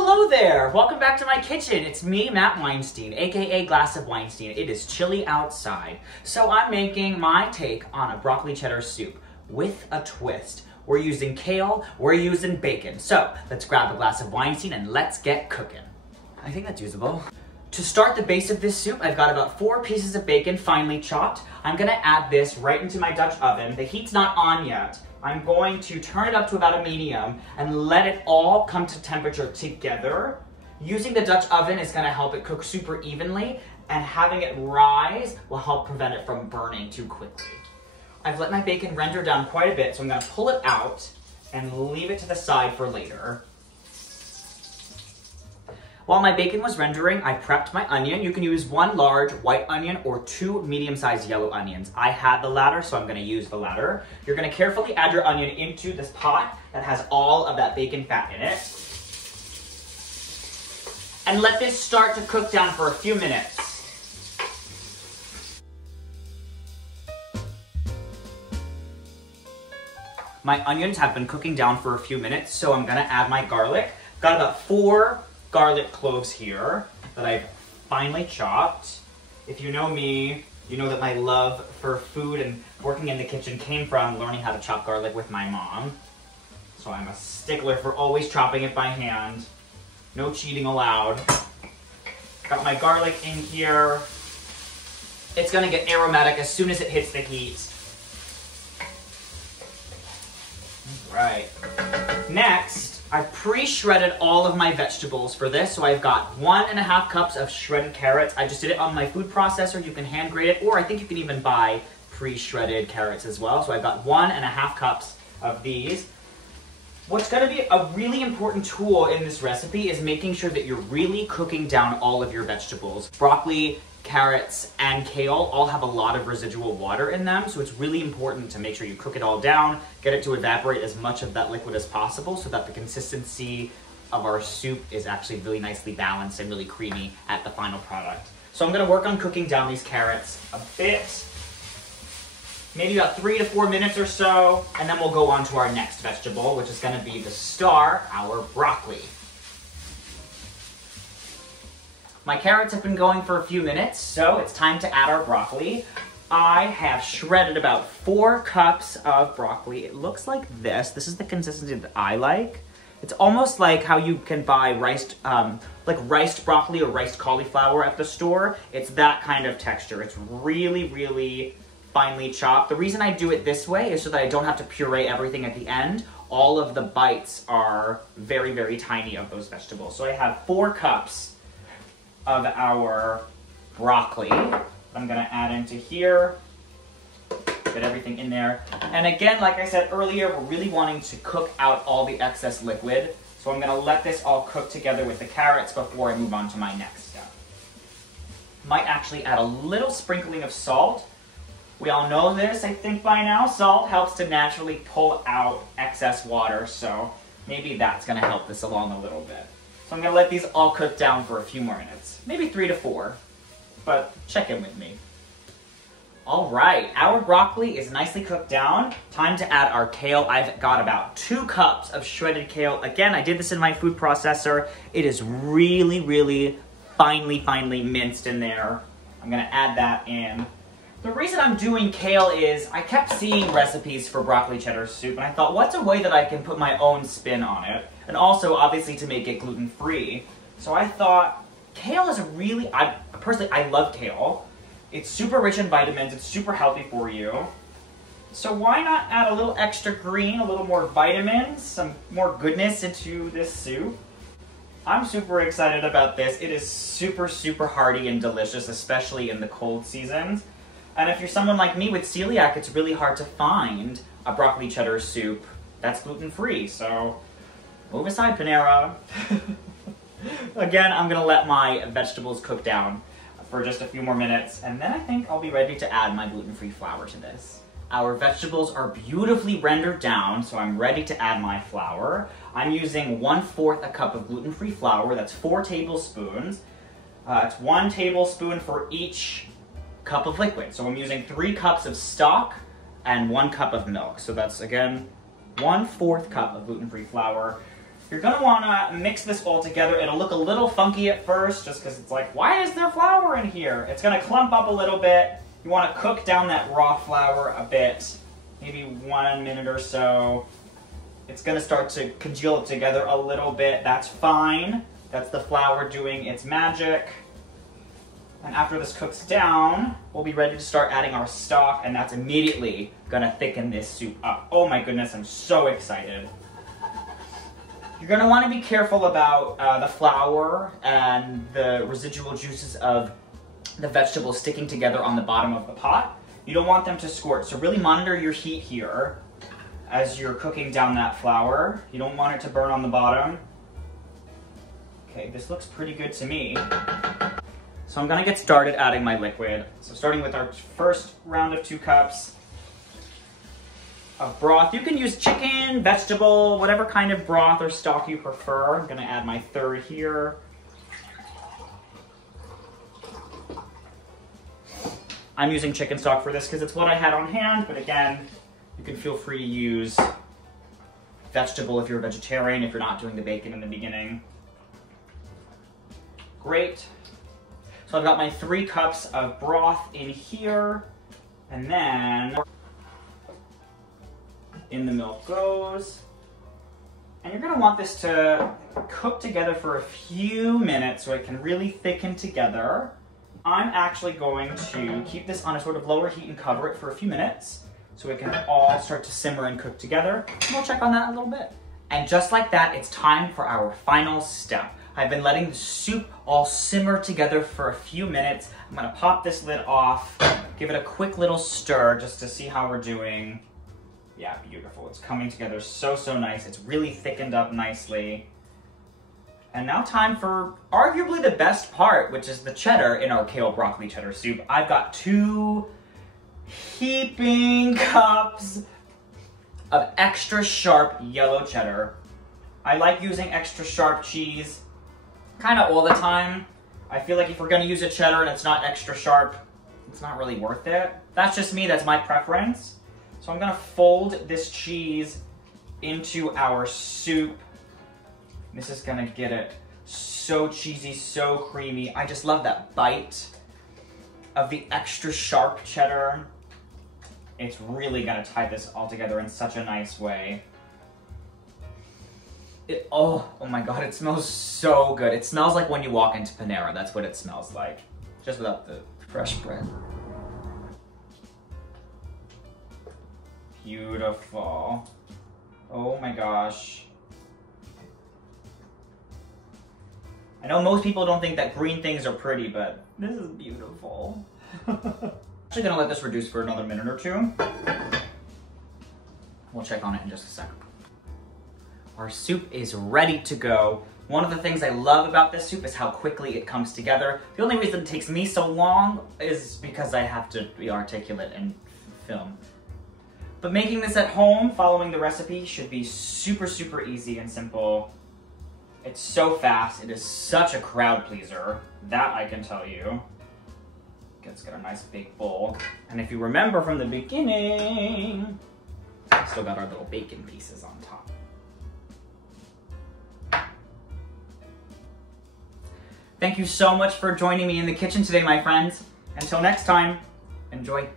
Hello there! Welcome back to my kitchen. It's me, Matt Weinstein, aka Glass of Weinstein. It is chilly outside, so I'm making my take on a broccoli cheddar soup with a twist. We're using kale, we're using bacon. So let's grab a glass of Weinstein and let's get cooking. I think that's usable. To start the base of this soup, I've got about 4 pieces of bacon finely chopped. I'm gonna add this right into my Dutch oven. The heat's not on yet. I'm going to turn it up to about a medium and let it all come to temperature together. Using the Dutch oven is gonna help it cook super evenly, and having it rise will help prevent it from burning too quickly. I've let my bacon render down quite a bit, so I'm gonna pull it out and leave it to the side for later. While my bacon was rendering, I prepped my onion. You can use 1 large white onion or 2 medium-sized yellow onions. I had the latter, so I'm gonna use the latter. You're gonna carefully add your onion into this pot that has all of that bacon fat in it. And let this start to cook down for a few minutes. My onions have been cooking down for a few minutes, so I'm gonna add my garlic. Got about 4 garlic cloves here that I've finely chopped. If you know me, you know that my love for food and working in the kitchen came from learning how to chop garlic with my mom. So I'm a stickler for always chopping it by hand. No cheating allowed. Got my garlic in here. It's gonna get aromatic as soon as it hits the heat. Right. Next, I've pre-shredded all of my vegetables for this, so I've got 1.5 cups of shredded carrots. I just did it on my food processor. You can hand grate it, or I think you can even buy pre-shredded carrots as well. So I've got 1.5 cups of these. What's gonna be a really important tool in this recipe is making sure that you're really cooking down all of your vegetables. Broccoli, carrots, and kale all have a lot of residual water in them, so it's really important to make sure you cook it all down, get it to evaporate as much of that liquid as possible so that the consistency of our soup is actually really nicely balanced and really creamy at the final product. So I'm gonna work on cooking down these carrots a bit, maybe about 3 to 4 minutes or so, and then we'll go on to our next vegetable, which is gonna be the star, our broccoli. My carrots have been going for a few minutes, so it's time to add our broccoli. I have shredded about 4 cups of broccoli. It looks like this. This is the consistency that I like. It's almost like how you can buy riced broccoli or riced cauliflower at the store. It's that kind of texture. It's really, really finely chopped. The reason I do it this way is so that I don't have to puree everything at the end. All of the bites are very, very tiny of those vegetables. So I have 4 cups of our broccoli. I'm gonna add into here, get everything in there. And again, like I said earlier, we're really wanting to cook out all the excess liquid. So I'm gonna let this all cook together with the carrots before I move on to my next step. Might actually add a little sprinkling of salt. We all know this, I think by now. Salt helps to naturally pull out excess water, so maybe that's gonna help this along a little bit. So I'm gonna let these all cook down for a few more minutes, maybe 3 to 4, but check in with me. All right, our broccoli is nicely cooked down. Time to add our kale. I've got about 2 cups of shredded kale. Again, I did this in my food processor. It is really, really finely minced in there. I'm gonna add that in. The reason I'm doing kale is I kept seeing recipes for broccoli cheddar soup, and I thought, what's a way that I can put my own spin on it? And also, obviously, to make it gluten-free. So I thought, kale is personally, I love kale. It's super rich in vitamins, it's super healthy for you. So why not add a little extra green, a little more vitamins, some more goodness into this soup? I'm super excited about this. It is super, super hearty and delicious, especially in the cold seasons. And if you're someone like me with celiac, it's really hard to find a broccoli cheddar soup that's gluten-free, so move aside, Panera. Again, I'm gonna let my vegetables cook down for just a few more minutes, and then I think I'll be ready to add my gluten-free flour to this. Our vegetables are beautifully rendered down, so I'm ready to add my flour. I'm using 1/4 a cup of gluten-free flour. That's 4 tablespoons. It's 1 tablespoon for each cup of liquid. So I'm using 3 cups of stock and 1 cup of milk. So that's, again, 1/4 cup of gluten-free flour. You're gonna wanna mix this all together. It'll look a little funky at first, just because it's like, why is there flour in here? It's gonna clump up a little bit. You wanna cook down that raw flour a bit, maybe 1 minute or so. It's gonna start to congeal it together a little bit. That's fine. That's the flour doing its magic. And after this cooks down, we'll be ready to start adding our stock, and that's immediately gonna thicken this soup up. Oh my goodness, I'm so excited. You're going to want to be careful about the flour and the residual juices of the vegetables sticking together on the bottom of the pot. You don't want them to squirt, so really monitor your heat here as you're cooking down that flour. You don't want it to burn on the bottom. Okay, this looks pretty good to me. So I'm going to get started adding my liquid. So starting with our first round of 2 cups of broth. You can use chicken, vegetable, whatever kind of broth or stock you prefer. I'm gonna add my 1/3 here. I'm using chicken stock for this because it's what I had on hand, but again, you can feel free to use vegetable if you're a vegetarian, if you're not doing the bacon in the beginning. Great. So I've got my 3 cups of broth in here, and then in the milk goes. And you're gonna want this to cook together for a few minutes so it can really thicken together. I'm actually going to keep this on a sort of lower heat and cover it for a few minutes so it can all start to simmer and cook together. And we'll check on that in a little bit. And just like that, it's time for our final step. I've been letting the soup all simmer together for a few minutes. I'm gonna pop this lid off, give it a quick little stir just to see how we're doing. Yeah, beautiful. It's coming together so nice. It's really thickened up nicely. And now time for arguably the best part, which is the cheddar in our kale broccoli cheddar soup. I've got 2 heaping cups of extra sharp yellow cheddar. I like using extra sharp cheese kind of all the time. I feel like if we're gonna use a cheddar and it's not extra sharp, it's not really worth it. That's just me, that's my preference. So I'm gonna fold this cheese into our soup. This is gonna get it so cheesy, so creamy. I just love that bite of the extra sharp cheddar. It's really gonna tie this all together in such a nice way. Oh my God, it smells so good. It smells like when you walk into Panera. That's what it smells like, just without the fresh bread. Beautiful. Oh my gosh. I know most people don't think that green things are pretty, but this is beautiful. I'm actually gonna let this reduce for another minute or 2. We'll check on it in just a second. Our soup is ready to go. One of the things I love about this soup is how quickly it comes together. The only reason it takes me so long is because I have to be articulate and film. But making this at home, following the recipe, should be super easy and simple. It's so fast. It is such a crowd pleaser. That I can tell you. Let's get a nice big bowl. And if you remember from the beginning, still got our little bacon pieces on top. Thank you so much for joining me in the kitchen today, my friends. Until next time, enjoy.